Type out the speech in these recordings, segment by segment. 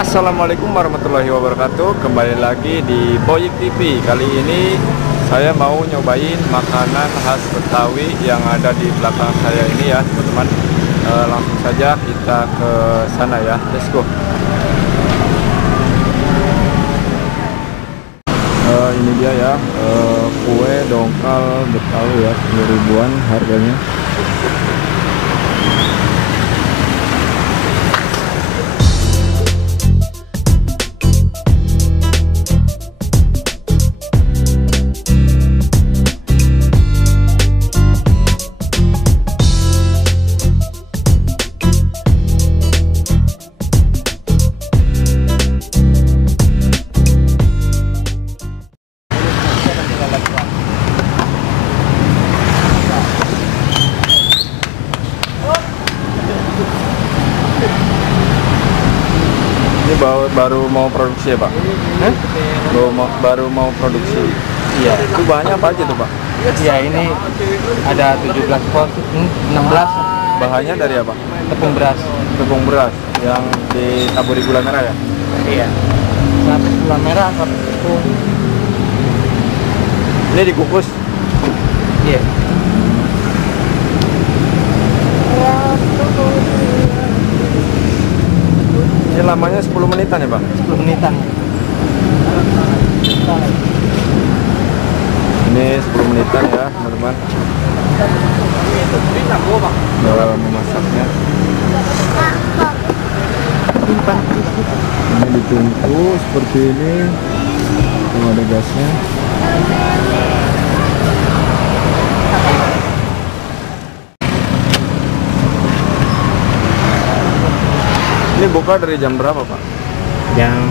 Assalamualaikum warahmatullahi wabarakatuh. Kembali lagi di Boyik TV. Kali ini saya mau nyobain makanan khas Betawi yang ada di belakang saya ini ya teman-teman. Langsung saja kita ke sana ya. Let's go. Ini dia ya, kue dongkal Betawi ya, 10 ribuan harganya. Baru mau produksi ya Pak? Baru mau produksi. Iya. Itu bahannya apa aja tuh Pak? Iya, ini ada 17 porsi, 16. Bahannya dari apa? Tepung beras. Tepung beras yang ditaburi gula merah ya? Iya. 100 gula merah, 100 tepung. Ini dikukus? Iya. Ini lamanya 10 menitan ya Pak? 10 menitan. Ini 10 menitan ya teman-teman. Dalam memasaknya. Ini ditunggu seperti ini. Ada gasnya. Ini buka dari jam berapa Pak? Jam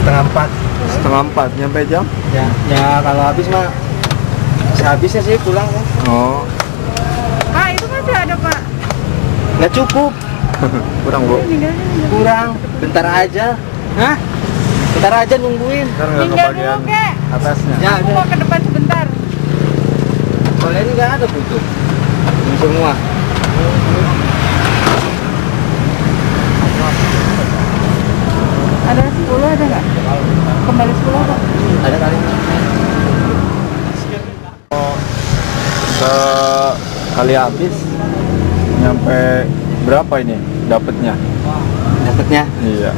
setengah 4. Setengah 4, nyampe jam? Ya kalau habis mah sehabisnya sih pulang kan. Oh. Pak, itu masih ada Pak. Nggak cukup. Kurang Bu? Kurang. Bentar aja. Hah? Bentar aja nungguin. Ntar nggak Tinggal kebagian dulu, Kek. atasnya. Ya, Aku mau ke depan sebentar. soalnya ini nggak ada butuh. Ini semua. Ada 10 ada nggak? Kembali 10 Pak. Ada kali. Sekali habis nyampe berapa ini dapatnya? Dapatnya? Iya.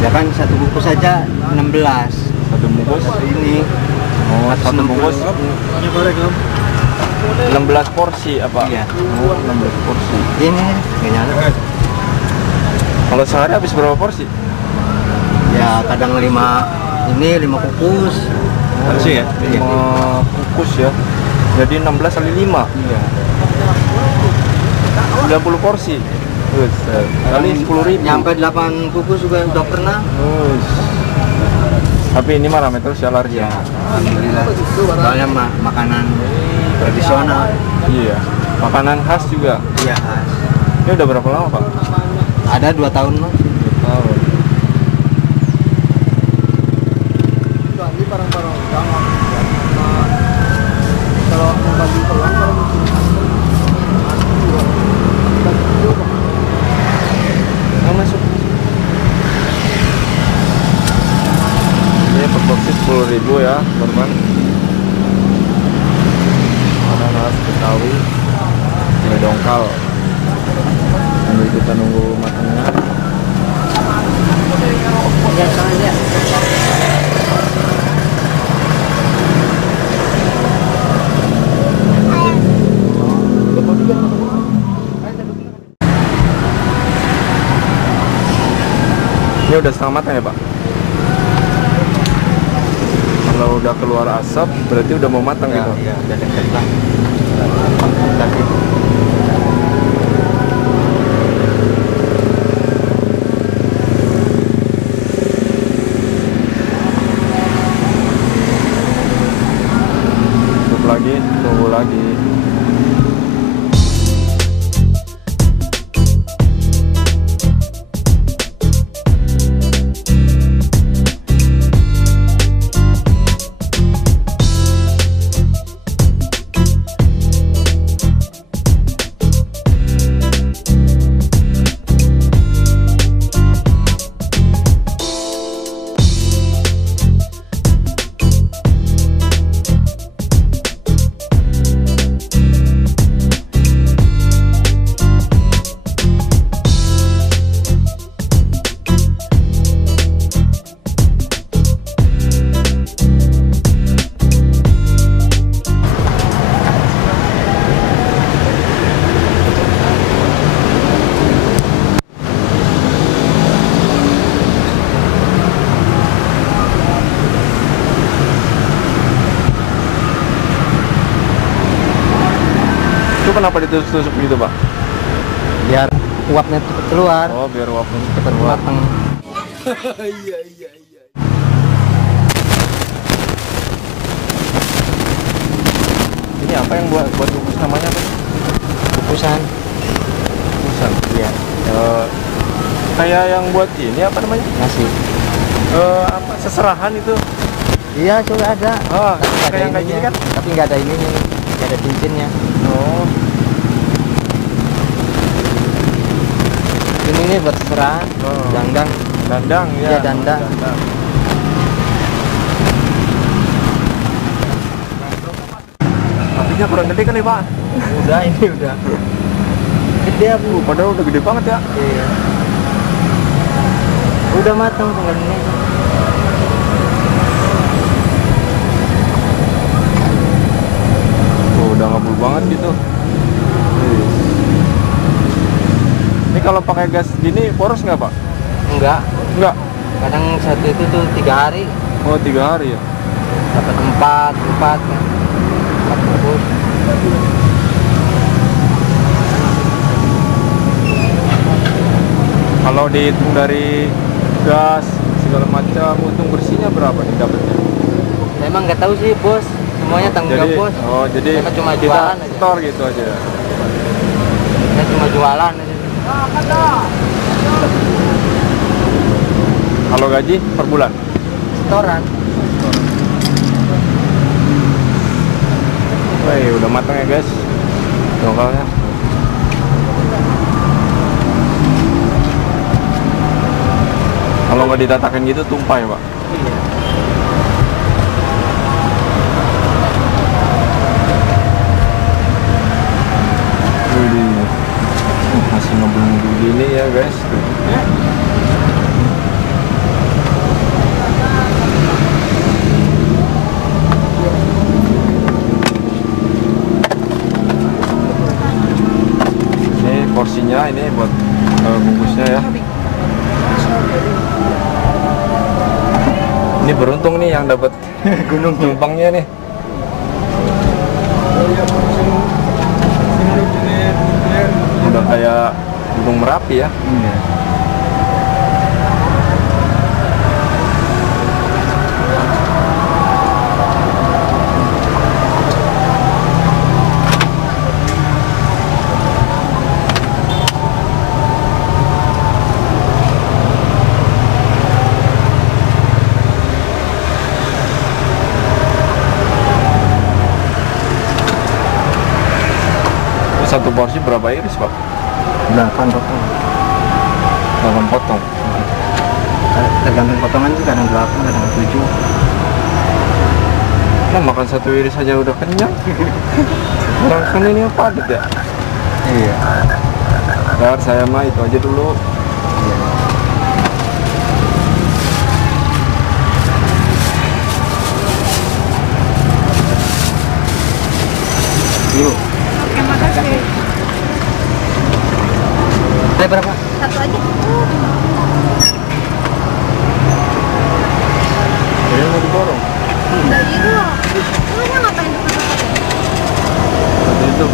Ya kan satu bungkus saja 16. Satu bungkus Ini. Oh, satu bungkus 16 porsi apa? Iya. Oh, 16 porsi. Ini nggak nyala. Kalau sehari habis berapa porsi? Ya kadang 5 kukus. Porsi ya? 5 kukus ya. Jadi 16 kali 5. Iya. 90 porsi. Kali 10.000. Nyampe 8 kukus juga udah pernah. Tapi ini mah rame terus ya larja. Ya, alhamdulillah. Soalnya makanan tradisional. Iya. Makanan khas juga. Iya khas. Ini udah berapa lama Pak? Ada 2 tahun loh. 2 tahun. Kalau mau bagi peluang kalau masuk. Ini per porsi 10.000 ya teman-teman. Makanan khas Betawi. Ini dongkal. Sambil kita nunggu matangnya. Ya soalnya. Ini udah setengah matang ya Pak? Kalau udah keluar asap berarti udah mau matang gitu? Iya, udah dekat lah. Tapi tutup lagi, tunggu lagi. kenapa ditusuk-tusuk gitu, Pak? Biar uapnya cepat keluar. Oh, biar uapnya Cepat matang. Ini apa yang buat bungkus namanya apa? Kukusan. Bungkusan. Iya. Kayak yang buat ini apa namanya? Nasi. Apa seserahan itu? Iya, juga ada. Oh, Tapi kayak nggak ada gini ininya. kan? Tapi nggak ada ininya, nggak ada cincinnya. Oh, Ini nih buat serahan. Oh. Dandang. dandang ya. Iya, dandang. Apinya kurang gede kali, Pak. Udah ini udah. Gede Bu. Padahal udah gede banget ya. Iya. Udah matang tinggal ini. Oh, udah ngabul banget gitu. Ini kalau pakai gas gini boros nggak, Pak? Enggak. Nggak. Kadang satu itu tuh 3 hari Oh, 3 hari ya. dapat 4 bungkus. Kalau dihitung dari gas segala macam, untung bersihnya berapa nih dapatnya? Memang nggak tahu sih bos, semuanya tanggung jawab bos. Oh, jadi Kita cuma kita jualan aja. store gitu aja. Kita cuma jualan aja. Kalau gaji per bulan? Setoran. Wih, udah matang ya guys lokalnya. Kalau nggak ditatakan gitu tumpah ya, Pak? Iya. Wih, masih ngebelung gini ya guys. Tuh. Ini porsinya, ini buat bungkusnya ya. Ini beruntung nih yang dapat gunung numpangnya nih. Udah kayak Gunung Merapi ya. Iya. Ini satu porsi berapa iris, Pak? 8 potong. 8 potong. Tergantung potongan juga, kadang 8, kadang 7. Nah, makan satu iris aja udah kenyang. Orang kan ini padat ya. Iya. Ntar saya mah itu aja dulu. Yuk. Oke, makasih. Ada berapa? Satu aja. Jadi mau diborong. Udah gitu. Lu ngapain depan-depan? Itu.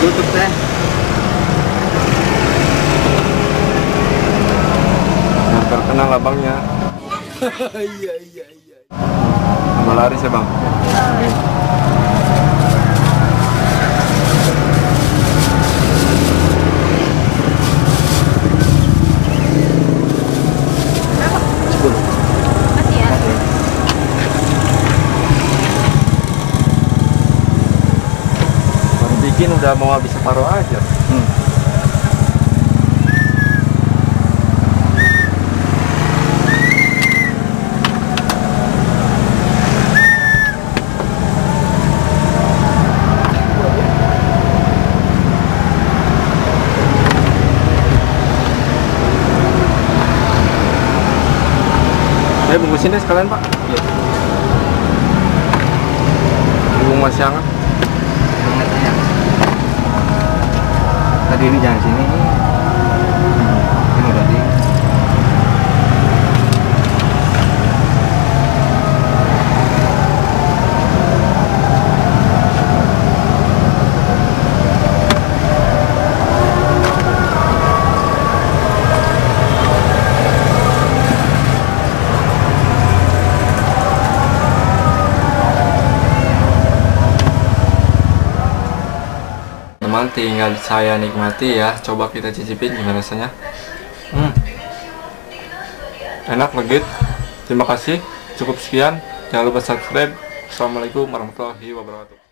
Tutup teh. Yang terkenal abangnya. Iya. Tambah laris ya, Bang. Masih ya? Baru bikin udah mau habis separuh aja. Saya bungkusin deh sekalian, Pak. Iya. Bumbu masih hangat. Tadi ini jangan sini. Ini udah di. teman-teman, tinggal saya nikmati ya. Coba kita cicipin gimana rasanya. Enak, legit. Terima kasih. Cukup sekian. Jangan lupa subscribe. Assalamualaikum warahmatullahi wabarakatuh.